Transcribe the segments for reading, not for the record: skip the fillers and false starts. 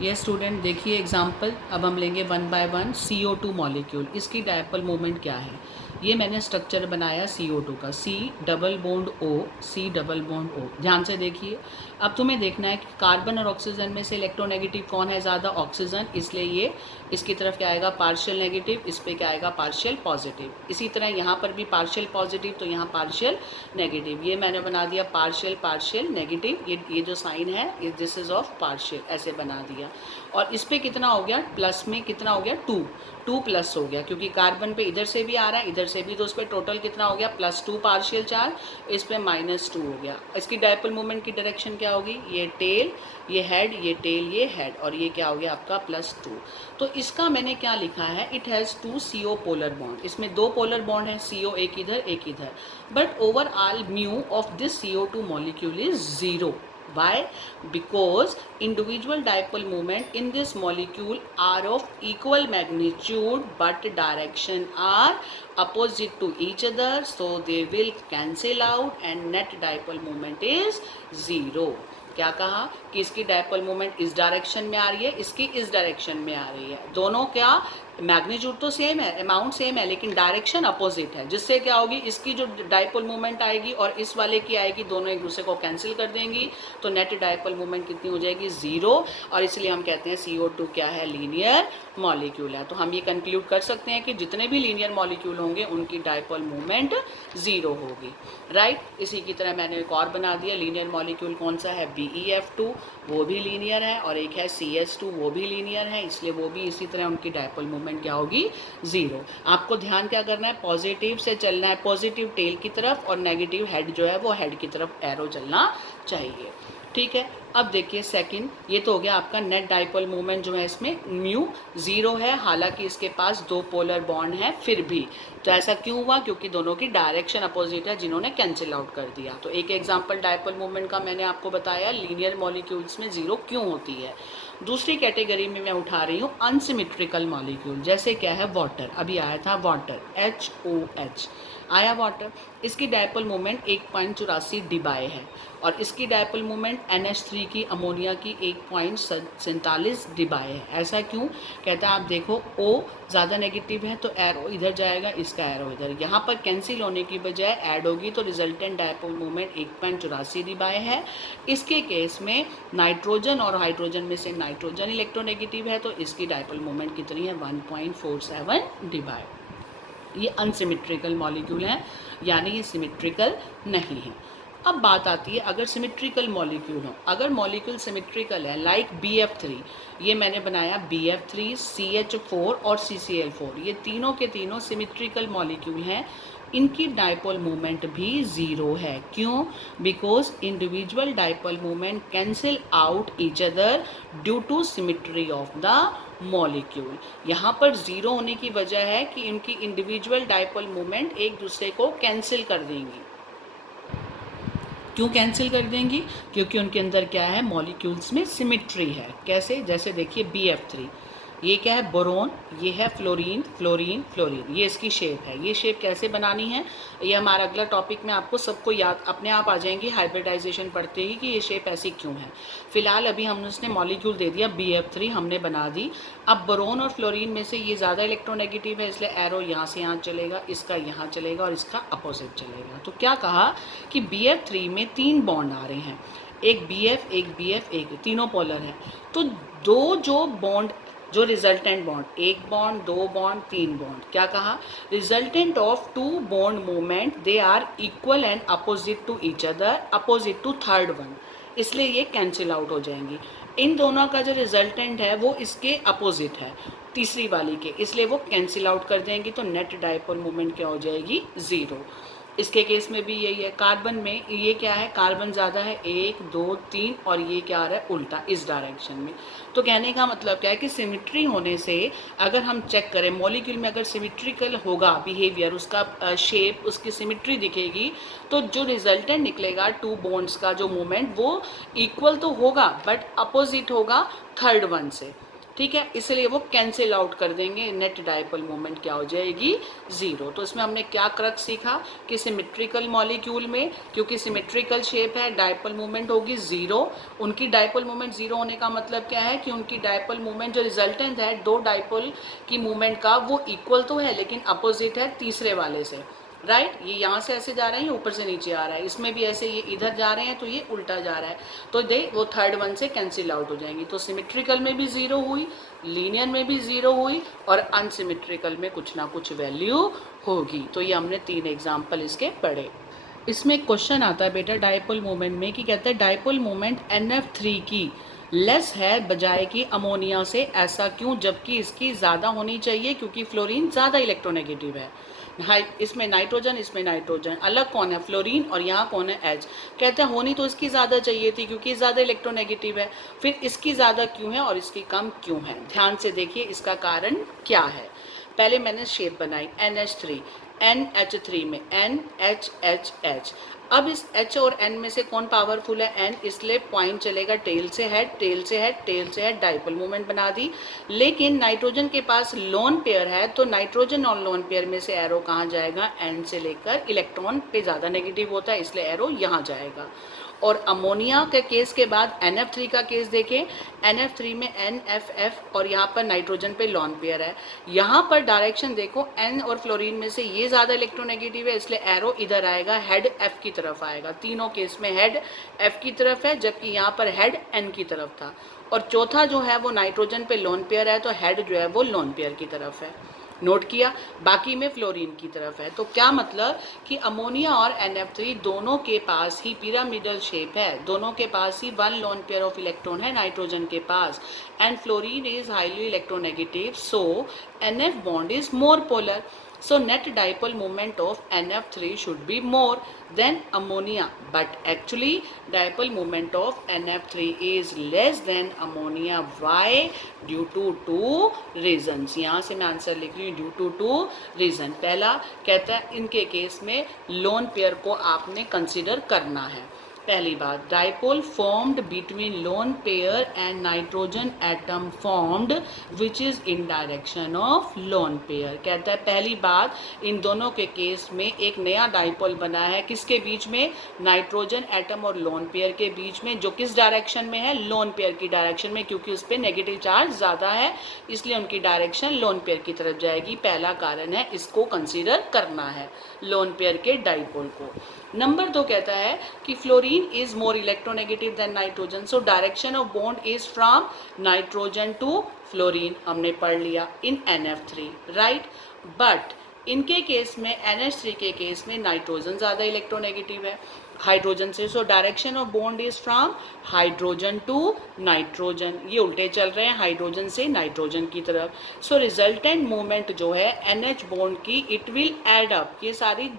ये स्टूडेंट देखिए एग्जाम्पल, अब हम लेंगे one by one CO2 molecule. इसकी डायपोल मोमेंट क्या है? ये मैंने स्ट्रक्चर बनाया CO2 का, C double bond O, C double bond O। ध्यान से देखिए, अब तुम्हें देखना है कि कार्बन और ऑक्सीजन में से इलेक्ट्रोनेगेटिव कौन है ज़्यादा, ऑक्सीजन, इसलिए ये इसकी तरफ क्या आएगा, पार्शियल नेगेटिव, इस पर क्या आएगा, पार्शियल पॉजिटिव। इसी तरह यहाँ पर भी पार्शियल पॉजिटिव, तो यहाँ पार्शियल नेगेटिव। ये मैंने बना दिया पार्शियल पार्शियल नेगेटिव, ये जो साइन है दिस इज ऑफ पार्शियल, ऐसे बना दिया। और इस पे कितना हो गया, प्लस में कितना हो गया, 2 प्लस हो गया, क्योंकि कार्बन पे इधर से भी आ रहा है इधर से भी, तो उस पर टोटल कितना हो गया, +2 पार्शियल चार्ज, इस पे -2 हो गया। इसकी डायपोल मोमेंट की डायरेक्शन क्या होगी, ये टेल ये हेड, ये टेल ये हेड, और ये क्या हो गया आपका +2। तो इसका मैंने क्या लिखा है, it has 2 CO polar bond, इसमें 2 पोलर बॉन्ड है, CO एक इधर एक इधर, but overall mu of this CO2 molecule is 0। Why? Because individual dipole moment in this molecule are of equal magnitude but direction are opposite to each other, so they will cancel out and net dipole moment is 0। क्या कहा कि इसकी dipole moment इस direction में आ रही है, इसकी इस डायरेक्शन में आ रही है, दोनों क्या मैग्नीट्यूड तो सेम है, अमाउंट सेम है, लेकिन डायरेक्शन अपोजिट है, जिससे क्या होगी, इसकी जो डायपोल मोमेंट आएगी और इस वाले की आएगी, दोनों एक दूसरे को कैंसिल कर देंगी, तो नेट डायपोल मोमेंट कितनी हो जाएगी, 0। और इसलिए हम कहते हैं CO2 क्या है, लीनियर मॉलिक्यूल है। तो हम ये कंक्लूड कर सकते हैं कि जितने भी लीनियर मॉलिक्यूल होंगे उनकी डायपोल मोमेंट 0 होगी, राइट। इसी की तरह मैंने एक और बना दिया, लीनियर मॉलिक्यूल कौन सा है, BeF2, वो भी लीनियर है, और एक है CS2, वो भी लीनियर है, इसलिए वो भी इसी तरह उनकी डायपोल मोमेंट क्या होगी, 0। आपको ध्यान क्या करना है, पॉजिटिव से चलना है, पॉजिटिव टेल की तरफ, और नेगेटिव हेड जो है वो हेड की तरफ एरो चलना चाहिए, ठीक है। अब देखिए सेकंड, ये तो हो गया आपका नेट डायपोल मोमेंट जो है इसमें म्यू 0 है, हालांकि इसके पास 2 पोलर बॉन्ड है फिर भी। तो ऐसा क्यों हुआ, क्योंकि दोनों की डायरेक्शन अपोजिट है, जिन्होंने कैंसिल आउट कर दिया। तो एक एग्जांपल डायपोल मोमेंट का मैंने आपको बताया, लीनियर मॉलिक्यूल्स में 0 क्यों होती है। दूसरी कैटेगरी में मैं उठा रही हूँ अनसिमेट्रिकल मॉलिक्यूल, जैसे क्या है, वाटर, अभी आया था वाटर, HOH आया वाटर, इसकी डायपोल मोमेंट 1.84 डिबाई है, और इसकी डायपोल मोमेंट NH3 की अमोनिया की 1.47 डिबाई है। ऐसा क्यों, कहता है आप देखो O ज़्यादा नेगेटिव है तो एरो इधर जाएगा, इसका एरो इधर, यहाँ पर कैंसिल होने की बजाय ऐड होगी, तो रिजल्टेंट डायपोल मोमेंट 1.84 डिबाई है। इसके केस में नाइट्रोजन और हाइड्रोजन में से नाइट्रोजन इलेक्ट्रोनेगेटिव है, तो इसकी डायपोल मोमेंट कितनी है, 1.47 डिबाई। ये अनसिमेट्रिकल मॉलिक्यूल हैं, यानी ये सिमेट्रिकल नहीं है। अब बात आती है अगर सिमेट्रिकल मॉलिक्यूल हो, अगर मॉलिक्यूल सिमेट्रिकल है लाइक BF3, ये मैंने बनाया BF3, CH4 और CCl4, ये तीनों के तीनों सिमेट्रिकल मॉलिक्यूल हैं, इनकी डायपोल मोमेंट भी 0 है। क्यों, because individual dipole moment cancel out each other due to symmetry of the molecule. यहाँ पर 0 होने की वजह है कि इनकी इंडिविजुअल डायपोल मोमेंट एक दूसरे को कैंसिल कर देंगी। क्यों कैंसिल कर देंगी, क्योंकि उनके अंदर क्या है, मॉलिक्यूल्स में सिमेट्री है। कैसे, जैसे देखिए BF3, ये क्या है, बोरोन, ये है फ्लोरीन फ्लोरीन फ्लोरीन, ये इसकी शेप है। ये शेप कैसे बनानी है, ये हमारा अगला टॉपिक में आपको सबको याद अपने आप आ जाएंगी हाइब्रिडाइजेशन पढ़ते ही कि ये शेप ऐसी क्यों है। फिलहाल अभी हमने उसने मॉलिक्यूल दे दिया BF3, हमने बना दी। अब बोरोन और फ्लोरीन में से ये ज़्यादा इलेक्ट्रोनेगेटिव है, इसलिए एरो यहाँ से यहाँ चलेगा, इसका यहाँ चलेगा और इसका अपोजिट चलेगा। तो क्या कहा कि BF3 में 3 बॉन्ड आ रहे हैं, एक BF एक BF एक, तीनों पोलर हैं। तो दो जो बॉन्ड, जो resultant bond, 1 bond 2 bond 3 bond, क्या कहा, resultant of 2 bond moment they are equal and opposite to each other, opposite to third one, इसलिए ये कैंसिल आउट हो जाएंगी। इन दोनों का जो रिजल्टेंट है वो इसके अपोजिट है, तीसरी वाली के, इसलिए वो कैंसिल आउट कर देंगी, तो नेट डायपोल मोमेंट क्या हो जाएगी, 0। इसके केस में भी यही है। कार्बन में ये क्या है, कार्बन ज़्यादा है, 1 2 3, और ये क्या आ रहा है, उल्टा इस डायरेक्शन में। तो कहने का मतलब क्या है कि सिमेट्री होने से अगर हम चेक करें मॉलिक्यूल में, अगर सिमेट्रिकल होगा बिहेवियर, उसका शेप, उसकी सिमेट्री दिखेगी, तो जो रिजल्टेंट निकलेगा 2 बॉन्ड्स का जो मोमेंट, वो इक्वल तो होगा बट अपोजिट होगा थर्ड वन से, ठीक है, इसलिए वो कैंसिल आउट कर देंगे, नेट डायपोल मोमेंट क्या हो जाएगी, ज़ीरो। तो इसमें हमने क्या क्रक सीखा कि सिमेट्रिकल मॉलिक्यूल में, क्योंकि सिमेट्रिकल शेप है, डायपोल मोमेंट होगी ज़ीरो। उनकी डायपोल मोमेंट ज़ीरो होने का मतलब क्या है कि उनकी डायपोल मोमेंट जो रिजल्टेंट है दो डायपोल की मूवमेंट का, वो इक्वल तो है लेकिन अपोजिट है तीसरे वाले से, राइट। ये यहाँ से ऐसे जा रहे हैं, ये ऊपर से नीचे आ रहा है, इसमें भी ऐसे ये इधर जा रहे हैं तो ये उल्टा जा रहा है, तो दे वो थर्ड वन से कैंसिल आउट हो जाएंगी। तो सिमेट्रिकल में भी ज़ीरो हुई, लीनियर में भी ज़ीरो हुई, और अनसिमेट्रिकल में कुछ ना कुछ वैल्यू होगी। तो ये हमने 3 एग्जाम्पल इसके पढ़े। इसमें एक क्वेश्चन आता है बेटा डायपोल मोमेंट में, कि कहते हैं डायपोल मोमेंट NF3 की लेस है बजाय कि अमोनिया से, ऐसा क्यों, जबकि इसकी ज़्यादा होनी चाहिए क्योंकि फ्लोरीन ज़्यादा इलेक्ट्रोनेगेटिव है। इसमें नाइट्रोजन, इसमें नाइट्रोजन, अलग कौन है, फ्लोरीन, और यहाँ कौन है, H। कहते हैं होनी तो इसकी ज़्यादा चाहिए थी क्योंकि ज़्यादा इलेक्ट्रोनेगेटिव है, फिर इसकी ज़्यादा क्यों है और इसकी कम क्यों है। ध्यान से देखिए इसका कारण क्या है। पहले मैंने शेप बनाई NH3, NH3 में NHHH। अब इस H और N में से कौन पावरफुल है, N, इसलिए पॉइंट चलेगा टेल से हेड, टेल से हेड, टेल से हेड, डायपोल मूवमेंट बना दी। लेकिन नाइट्रोजन के पास लोन पेयर है, तो नाइट्रोजन और लोन पेयर में से एरो कहाँ जाएगा, N से लेकर, इलेक्ट्रॉन पे ज़्यादा नेगेटिव होता है इसलिए एरो यहाँ जाएगा। और अमोनिया के केस के बाद NF3 का केस देखें, NF3 में NFF और यहाँ पर नाइट्रोजन पे लॉन पेयर है। यहाँ पर डायरेक्शन देखो, N और फ्लोरीन में से ये ज़्यादा इलेक्ट्रोनेगेटिव है इसलिए एरो इधर आएगा, हेड F की तरफ आएगा। तीनों केस में हेड F की तरफ है, जबकि यहाँ पर हेड N की तरफ था। और चौथा जो है वो नाइट्रोजन पे लोन पेयर है, तो हेड जो है वो लोन पेयर की तरफ है। नोट किया, बाकी में फ्लोरीन की तरफ है। तो क्या मतलब कि अमोनिया और NF3 दोनों के पास ही पिरामिडल शेप है, दोनों के पास ही one lone pair of electron है नाइट्रोजन के पास, and fluorine is highly electronegative, so NF bond is more polar, so net dipole moment of NF3 should be more than ammonia, but actually dipole moment of NF3 is less than ammonia. Why? Due to two reasons. यहाँ से मैं answer लिख रही हूँ, due to to reason. पहला कहता है इनके केस में लोन पेयर को आपने कंसिडर करना है। पहली बात, dipole formed between lone pair and nitrogen atom formed which is in direction of lone pair. कहता है पहली बात, इन दोनों के केस में एक नया डाइपोल बना है, किसके बीच में, नाइट्रोजन एटम और लोन पेयर के बीच में, जो किस डायरेक्शन में है, लोन पेयर की डायरेक्शन में, क्योंकि उस पर नेगेटिव चार्ज ज़्यादा है इसलिए उनकी डायरेक्शन लोन पेयर की तरफ जाएगी। पहला कारण है, इसको कंसीडर करना है लोन पेयर के डाइपोल को। नंबर 2 कहता है कि fluorine is more electronegative than nitrogen, so direction of bond is from nitrogen to fluorine, हमने पढ़ लिया इन NF3, राइट। बट इनके केस में, NH3 के केस में नाइट्रोजन ज़्यादा इलेक्ट्रोनेगेटिव है हाइड्रोजन से, so direction of bond is from hydrogen to nitrogen, ये उल्टे चल रहे हैं हाइड्रोजन से नाइट्रोजन की तरफ। सो रिजल्टेंट मूवमेंट जो है NH बॉन्ड की, इट विल एड अप, ये सारी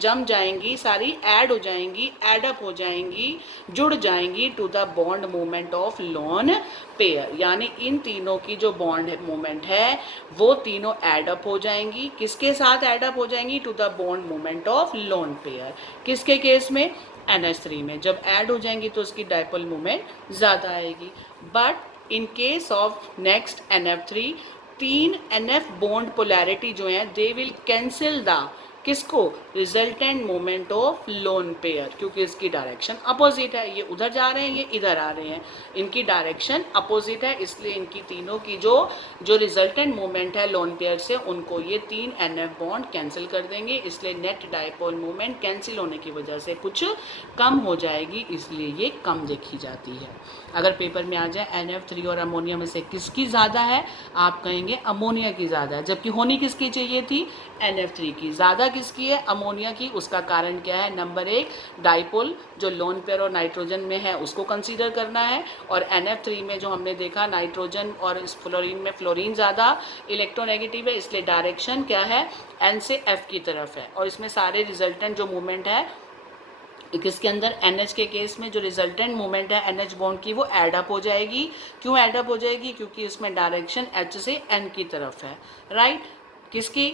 जम जाएंगी, सारी ऐड हो जाएंगी, एड अप हो जाएंगी, जुड़ जाएंगी to the bond movement of lone pair. यानी इन तीनों की जो बॉन्ड मूवमेंट है वो तीनों एड अप हो जाएंगी, किसके साथ एड अप हो जाएंगी, to the bond movement of lone pair. किसके केस में, NH3 में। जब ऐड हो जाएंगी तो उसकी डाइपोल मूवमेंट ज़्यादा आएगी। But in case of next NF3, 3 NF bond polarity जो है दे विल कैंसिल द, किसको, resultant moment of lone pair, क्योंकि इसकी डायरेक्शन अपोजिट है, ये उधर जा रहे हैं ये इधर आ रहे हैं, इनकी डायरेक्शन अपोजिट है, इसलिए इनकी तीनों की जो रिजल्टेंट मोमेंट है लोन पेयर से, उनको ये 3 NF बॉन्ड कैंसिल कर देंगे, इसलिए नेट डाइपोल मोमेंट कैंसिल होने की वजह से कुछ कम हो जाएगी, इसलिए ये कम देखी जाती है। अगर पेपर में आ जाए NF3 और अमोनिया में से किसकी ज़्यादा है, आप कहेंगे अमोनिया की ज़्यादा है, जबकि होनी किसकी चाहिए थी, NF3 की। ज़्यादा किसकी है, अमोनिया की। उसका कारण क्या है, नंबर 1, डाइपोल जो लोन पेयर और नाइट्रोजन में है उसको कंसीडर करना है, और NF3 में जो हमने देखा नाइट्रोजन और इस फ्लोरीन में फ्लोरीन ज़्यादा इलेक्ट्रोनेगेटिव है, इसलिए डायरेक्शन क्या है, N से F की तरफ है। और इसमें सारे रिजल्टेंट जो मूवमेंट है किसके अंदर, NH के केस में जो रिजल्टेंट मूवमेंट है NH बॉन्ड की वो एड अप हो जाएगी। क्यों एड अप हो जाएगी, क्योंकि इसमें डायरेक्शन H से N की तरफ है, राइट। किसकी,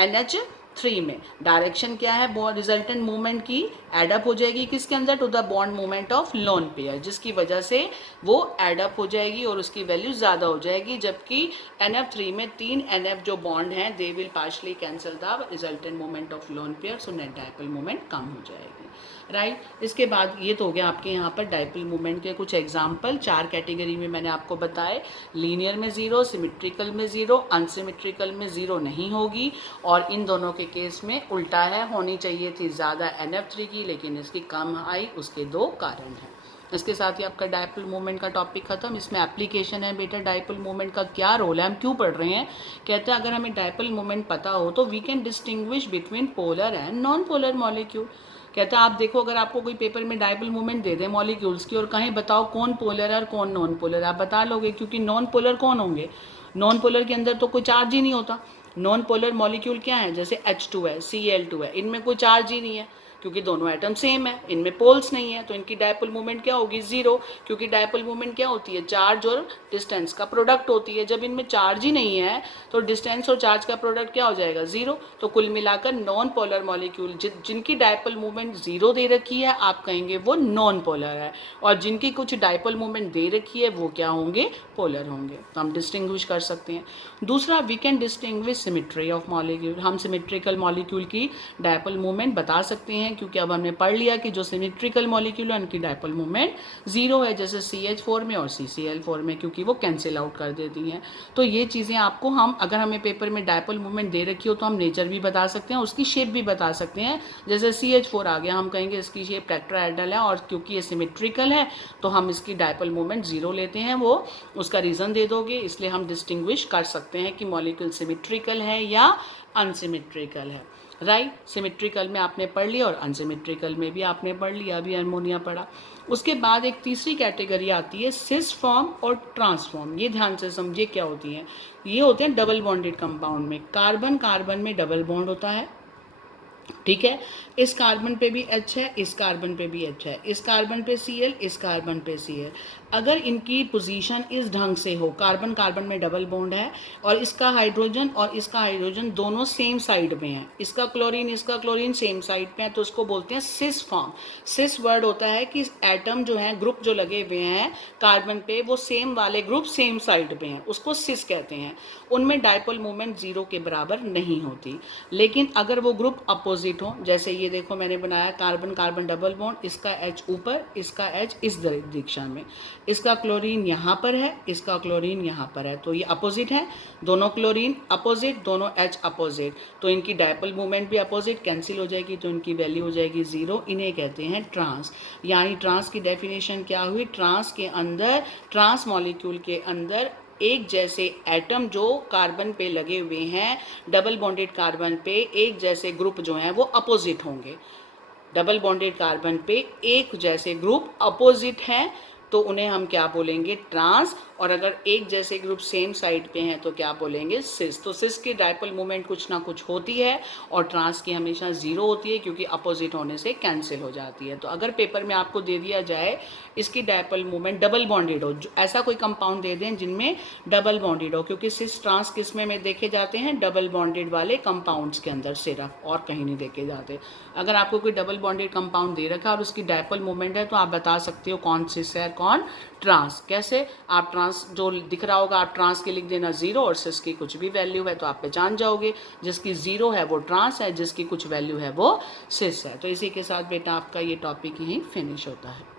NH 3 में डायरेक्शन क्या है, रिजल्टेंट मूवमेंट की एडअप हो जाएगी किसके अंदर, to the bond movement of lone pair, जिसकी वजह से वो एडअप हो जाएगी और उसकी वैल्यू ज़्यादा हो जाएगी। जबकि NF3 में 3 NF जो बॉन्ड हैं they will partially cancel the resultant movement of lone pair, so net dipole movement कम हो जाएगी। राइट। इसके बाद ये तो हो गया आपके यहाँ पर डायपोल मूवमेंट के कुछ एग्जाम्पल। 4 कैटेगरी में मैंने आपको बताए, लीनियर में 0, सिमेट्रिकल में 0, अनसिमेट्रिकल में 0 नहीं होगी, और इन दोनों के केस में उल्टा है, होनी चाहिए थी ज़्यादा NF3 की, लेकिन इसकी कम आई, उसके 2 कारण हैं। इसके साथ ही आपका डायपोल मूवमेंट का टॉपिक खत्म। इसमें एप्लीकेशन है बेटा, डायपोल मूवमेंट का क्या रोल है, हम क्यों पढ़ रहे हैं। कहते हैं अगर हमें डायपोल मूवमेंट पता हो तो we can distinguish between polar and non polar molecule. कहता है आप देखो, अगर आपको कोई पेपर में डायपोल मूवमेंट दे दे मॉलिक्यूल्स की और कहें बताओ कौन पोलर है और कौन नॉन पोलर, आप बता लोगे, क्योंकि नॉन पोलर कौन होंगे, नॉन पोलर के अंदर तो कोई चार्ज ही नहीं होता। नॉन पोलर मॉलिक्यूल क्या है, जैसे H2 है, Cl2 है, इनमें कोई चार्ज ही नहीं है क्योंकि दोनों एटम सेम है, इनमें पोल्स नहीं है, तो इनकी डायपोल मूवमेंट क्या होगी, 0, क्योंकि डायपोल मूवमेंट क्या होती है, चार्ज और डिस्टेंस का प्रोडक्ट होती है। जब इनमें चार्ज ही नहीं है तो डिस्टेंस और चार्ज का प्रोडक्ट क्या हो जाएगा, 0। तो कुल मिलाकर नॉन पोलर मॉलिक्यूल जिनकी डायपोल मूवमेंट 0 दे रखी है आप कहेंगे वो नॉन पोलर है, और जिनकी कुछ डायपोल मूवमेंट दे रखी है वो क्या होंगे, पोलर होंगे। तो हम डिस्टिंग्विश कर सकते हैं। दूसरा, we can distinguish symmetry of molecule, हम सिमेट्रिकल मॉलिक्यूल की डायपोल मूवमेंट बता सकते हैं, क्योंकि अब हमने पढ़ लिया कि जो सिमेट्रिकल मॉलिक्यूल है उनकी डायपोल मूवमेंट 0 है, जैसे CH4 में और CCl4 में, क्योंकि वो कैंसिल आउट कर देती हैं। तो ये चीज़ें आपको हम, अगर हमें पेपर में डायपोल मूवमेंट दे रखी हो तो हम नेचर भी बता सकते हैं, उसकी शेप भी बता सकते हैं। जैसे CH4 आ गया, हम कहेंगे इसकी शेप टेट्राहेड्रल है, और क्योंकि ये सिमेट्रिकल है तो हम इसकी डायपोल मूवमेंट 0 लेते हैं, वो उसका रीज़न दे दोगे, इसलिए हम डिस्टिंग्विश कर सकते हैं कि मॉलिक्यूल सिमेट्रिकल है या अनसिमेट्रिकल है। राइट। सिमेट्रिकल में आपने पढ़ लिया और अनसिमेट्रिकल में भी आपने पढ़ लिया, अभी अमोनिया पढ़ा। उसके बाद एक तीसरी कैटेगरी आती है सिस फॉर्म और ट्रांसफॉर्म। ये ध्यान से समझिए क्या होती हैं। ये होते हैं डबल बॉन्डेड कंपाउंड में, कार्बन कार्बन में डबल बॉन्ड होता है, ठीक है, इस कार्बन पे भी H है, इस कार्बन पे भी H है, इस कार्बन पे Cl, इस कार्बन पे Cl। अगर इनकी पोजीशन इस ढंग से हो, कार्बन कार्बन में डबल बॉन्ड है और इसका हाइड्रोजन और इसका हाइड्रोजन दोनों सेम साइड में है, इसका क्लोरीन सेम साइड पे है, तो उसको बोलते हैं सिस फॉर्म। सिस वर्ड होता है कि एटम जो है, ग्रुप जो लगे हुए हैं कार्बन पे, वो सेम वाले ग्रुप सेम साइड पे हैं, उसको सिस कहते हैं। उनमें डायपोल मूवमेंट 0 के बराबर नहीं होती। लेकिन अगर वो ग्रुप अपोजिट हो, जैसे ये देखो मैंने बनाया कार्बन कार्बन डबल बॉन्ड, इसका H ऊपर, इसका H इस दिशा में, इसका क्लोरीन यहाँ पर है, इसका क्लोरीन यहाँ पर है, तो ये अपोजिट है, दोनों क्लोरीन अपोजिट, दोनों H अपोजिट, तो इनकी डायपोल मूवमेंट भी अपोजिट, कैंसिल हो जाएगी, तो इनकी वैल्यू हो जाएगी 0। इन्हें कहते हैं ट्रांस। यानी ट्रांस की डेफिनेशन क्या हुई, ट्रांस के अंदर, ट्रांस मॉलिक्यूल के अंदर एक जैसे एटम जो कार्बन पे लगे हुए हैं, डबल बॉन्डेड कार्बन पे एक जैसे ग्रुप जो हैं वो अपोजिट होंगे। डबल बॉन्डेड कार्बन पे एक जैसे ग्रुप अपोजिट हैं तो उन्हें हम क्या बोलेंगे, ट्रांस। और अगर एक जैसे ग्रुप सेम साइड पे हैं तो क्या बोलेंगे, सिस। तो सिस की डायपोल मूवमेंट कुछ ना कुछ होती है और ट्रांस की हमेशा 0 होती है, क्योंकि अपोजिट होने से कैंसिल हो जाती है। तो अगर पेपर में आपको दे दिया जाए इसकी डायपोल मूवमेंट डबल बॉन्डेड हो, ऐसा कोई कंपाउंड दे दें जिनमें डबल बॉन्डेड हो, क्योंकि सिस ट्रांस किसमें में देखे जाते हैं, डबल बॉन्डेड वाले कंपाउंड्स के अंदर सिर्फ, और कहीं नहीं देखे जाते। अगर आपको कोई डबल बॉन्डेड कंपाउंड दे रखा है और उसकी डायपोल मूवमेंट है तो आप बता सकते हो कौन सिस है कौन ट्रांस। कैसे, आप ट्रांस जो दिख रहा होगा आप ट्रांस की लिख देना 0 और सिस की कुछ भी वैल्यू है तो आप पहचान जाओगे, जिसकी 0 है वो ट्रांस है, जिसकी कुछ वैल्यू है वो सिस है। तो इसी के साथ बेटा आपका ये टॉपिक यहीं फिनिश होता है।